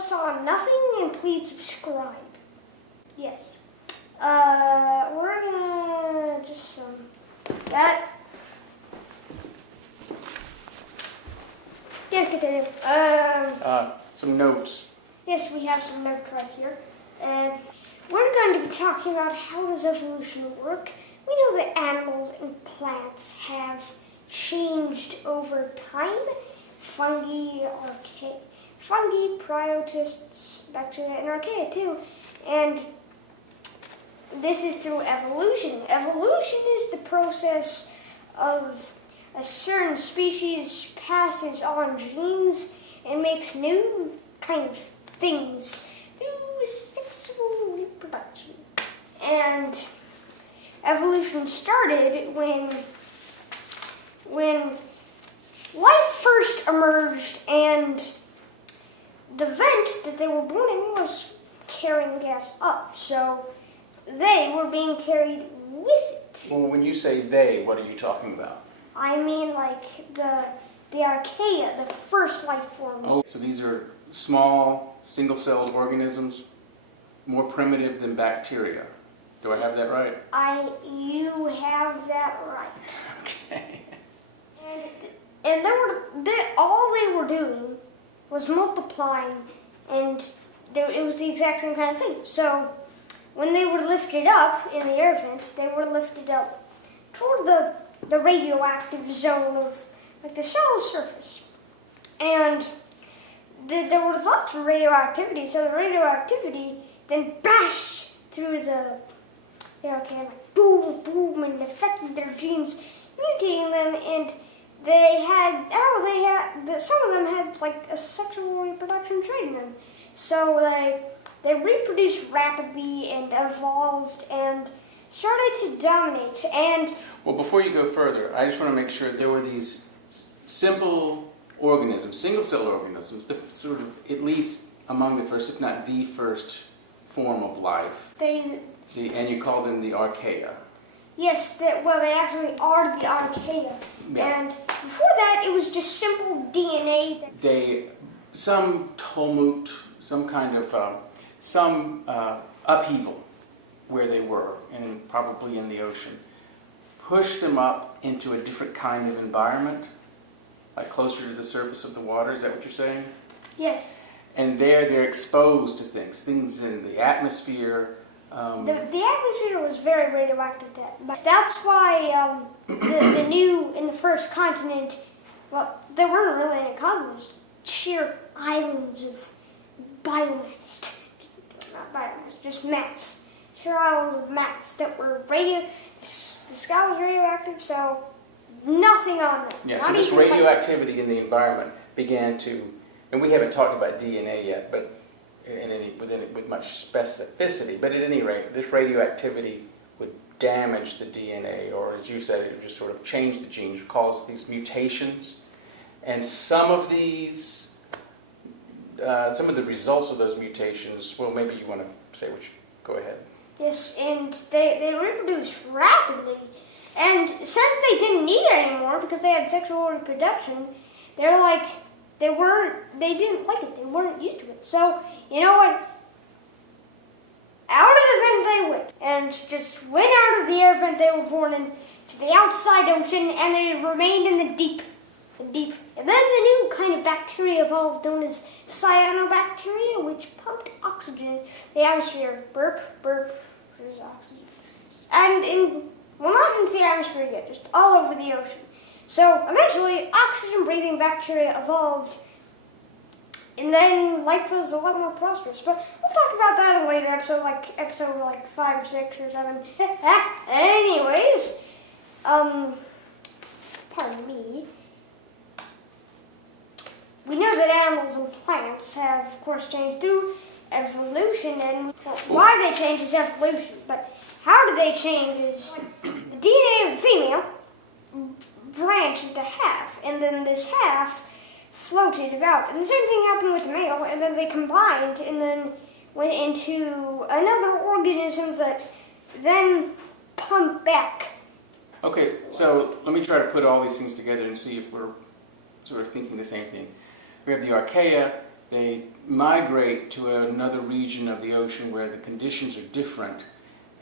us on nothing, and please subscribe. Yes. We're gonna just that. Yes, continue. Some notes. Yes, we have some notes right here. And we're going to be talking about how does evolution work. We know that animals and plants have changed over time. Fungi, protists, bacteria, and archaea too. And this is through evolution. Evolution is the process of a certain species passes on genes and makes new kind of things through sexual reproduction. And evolution started when life first emerged, and the vent that they were born in was carrying gas up, so they were being carried with it. Well, when you say they, what are you talking about? I mean like the archaea, the first life forms. Oh, so these are small, single-celled organisms, more primitive than bacteria. Do I have that right? You have that right. Okay. And all they were doing was multiplying, and it was the exact same kind of thing. So when they were lifted up in the air vent, they were lifted up toward the radioactive zone of like the shallow surface. And there was lots of radioactivity, so the radioactivity then bashed through the archaea, like boom, boom, and affected their genes, mutating them, and some of them had like a sexual reproduction trait in them. So they reproduced rapidly and evolved and started to dominate. And well, before you go further, I just want to make sure there were these simple organisms, single-celled organisms, sort of at least among the first, if not the first form of life. And you call them the archaea. Yes, they actually are the archaea. Yeah. And before that, it was just simple DNA. Some tumult, some kind of, upheaval where they were, and probably in the ocean, pushed them up into a different kind of environment, like closer to the surface of the water. Is that what you're saying? Yes. And they're exposed to things in the atmosphere. The atmosphere was very radioactive then. That's why in the first continent, well, there weren't really any continents, sheer islands of biomass. Not biomass, just mass. Sheer islands of mass that were the sky was radioactive, so nothing on them. Yeah, so this radioactivity in the environment began to, and we haven't talked about DNA yet, but with much specificity, but at any rate, this radioactivity would damage the DNA, or as you said, it would just sort of change the genes, cause these mutations, and some of the results of those mutations, well, maybe you want to say go ahead. Yes, and they reproduced rapidly, and since they didn't need it anymore because they had sexual reproduction, they didn't like it. They weren't used to it. So, you know what? Out of the vent they went. And just went out of the air vent they were born in to the outside ocean, and they remained in the deep. And then the new kind of bacteria evolved known as cyanobacteria, which pumped oxygen in the atmosphere. Burp, burp, there's oxygen. And not into the atmosphere yet, just all over the ocean. So eventually, oxygen-breathing bacteria evolved, and then life was a lot more prosperous. But we'll talk about that in a later episode, like episode 5 or 6 or 7. Anyways, pardon me. We know that animals and plants have, of course, changed through evolution, and why they change is evolution. But how do they change is the DNA of the female branched into half, and then this half floated about. And the same thing happened with the male, and then they combined and then went into another organism that then pumped back. Okay, so let me try to put all these things together and see if we're sort of thinking the same thing. We have the archaea, they migrate to another region of the ocean where the conditions are different,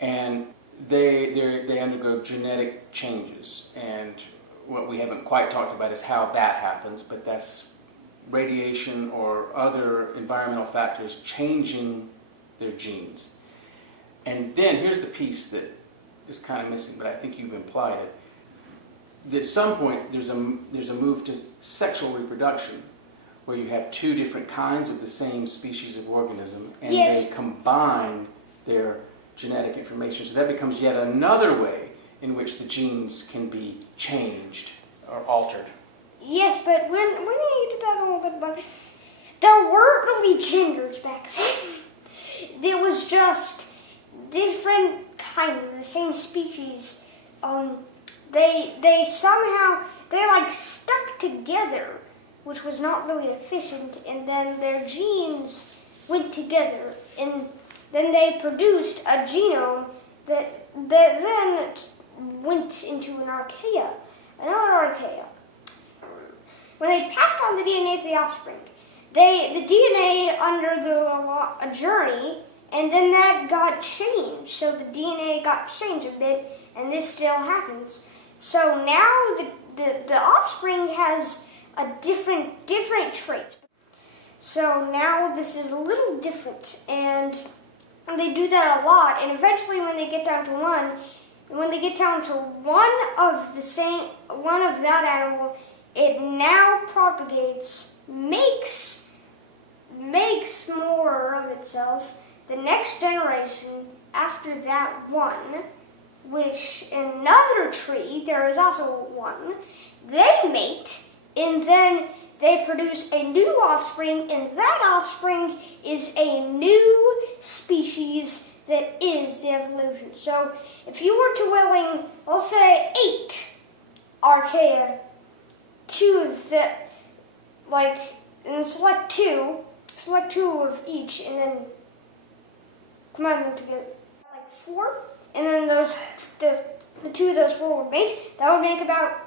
and they undergo genetic changes. And what we haven't quite talked about is how that happens, but that's radiation or other environmental factors changing their genes. And then here's the piece that is kind of missing, but I think you've implied it. At some point, there's a move to sexual reproduction, where you have two different kinds of the same species of organism, and Yes. they combine their genetic information. So that becomes yet another way in which the genes can be changed or altered. Yes, but we're going to get to that a little bit, but there weren't really genders back then. There was just different kinds of the same species. They somehow, they like stuck together, which was not really efficient, and then their genes went together, and then they produced a genome that then went into an archaea, another archaea. When they passed on the DNA to the offspring, the DNA undergo a journey, and then that got changed. So the DNA got changed a bit, and this still happens. So now the offspring has a different traits. So now this is a little different, and they do that a lot. And eventually, when they get down to one of that animal, it now propagates, makes more of itself. The next generation after that one, which another tree, there is also one, they mate, and then they produce a new offspring, and that offspring is a new species that is the evolution. So if you were to willing, let's say 8 archaea, 2 of the, and select two of each, and then combine them together, 4, and then the 2 of those 4 would mate. That would make about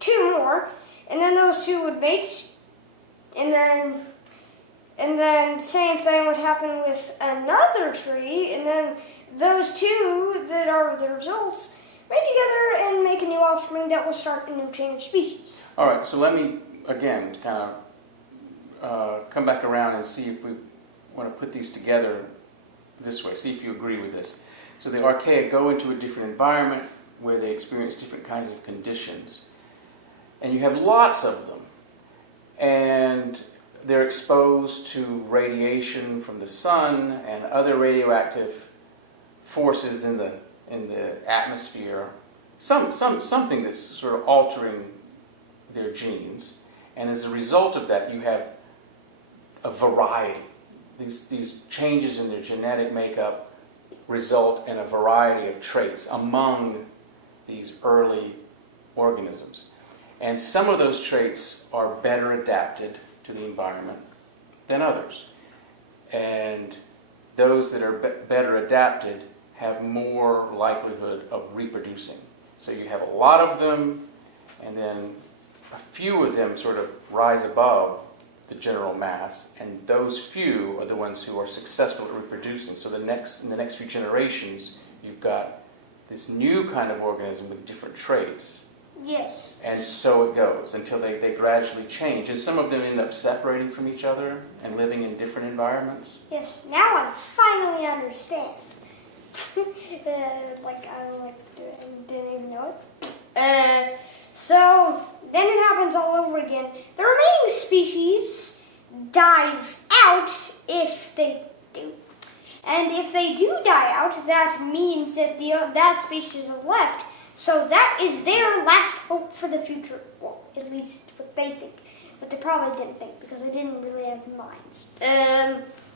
2 more, and then those 2 would mate, and then same thing would happen with another tree, and then those 2 that are the results mate together and make a new offspring that will start a new chain of species. All right, so let me, again, kind of come back around and see if we want to put these together this way, see if you agree with this. So the archaea go into a different environment where they experience different kinds of conditions. And you have lots of them. And they're exposed to radiation from the sun and other radioactive forces in the atmosphere. Something that's sort of altering their genes, and as a result of that, you have a variety. These changes in their genetic makeup result in a variety of traits among these early organisms. And some of those traits are better adapted to the environment than others. And those that are better adapted have more likelihood of reproducing. So you have a lot of them, and then a few of them sort of rise above the general mass, and those few are the ones who are successful at reproducing. So in the next few generations, you've got this new kind of organism with different traits. Yes. And so it goes until they gradually change. And some of them end up separating from each other and living in different environments. Yes, now I finally understand. I didn't even know it. So then it happens all over again. The remaining species dies out if they do. And if they do die out, that means that that species is left. So that is their last hope for the future. Well, at least what they think. But they probably didn't think, because they didn't really have minds.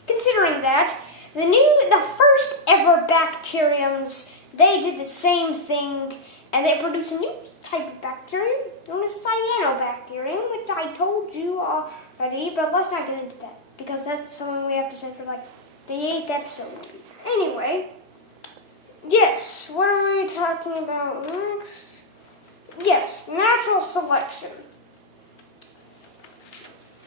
Considering that, the first ever bacteriums, they did the same thing, and they produced a new type of bacterium known as cyanobacterium, which I told you already, but let's not get into that, because that's something we have to say for the 8th episode. Anyway, yes, what are we talking about next? Yes, natural selection.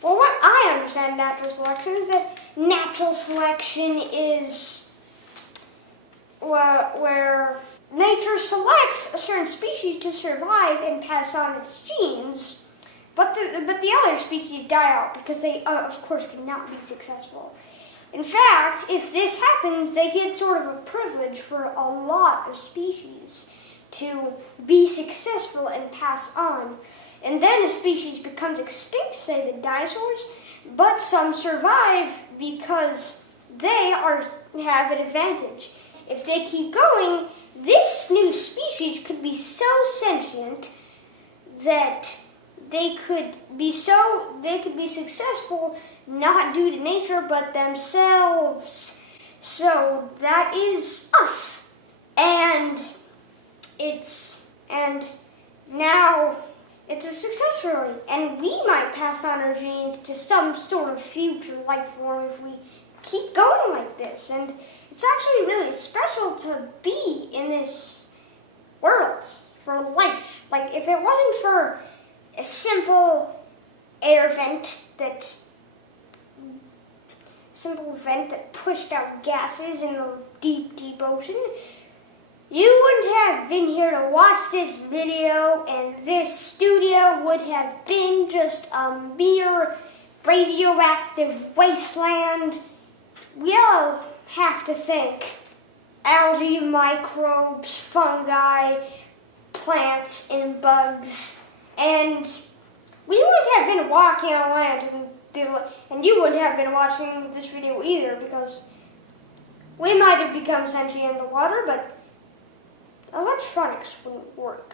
Well, what I understand natural selection is that natural selection is where nature selects a certain species to survive and pass on its genes, but the other species die out because they, of course, cannot be successful. In fact, if this happens, they get sort of a privilege for a lot of species to be successful and pass on. And then a species becomes extinct, say the dinosaurs, but some survive because they have an advantage. If they keep going, this new species could be so sentient that they could be successful not due to nature but themselves. So that is us. And now it's a success story, and we might pass on our genes to some sort of future life form if we keep going like this. And it's actually really special to be in this world for life. Like, if it wasn't for a simple vent that pushed out gases in the deep, deep ocean, you wouldn't have been here to watch this video, and this studio would have been just a mere radioactive wasteland. We all have to think algae, microbes, fungi, plants, and bugs. And we wouldn't have been walking on land, and you wouldn't have been watching this video either, because we might have become sentient in the water, but electronics wouldn't work.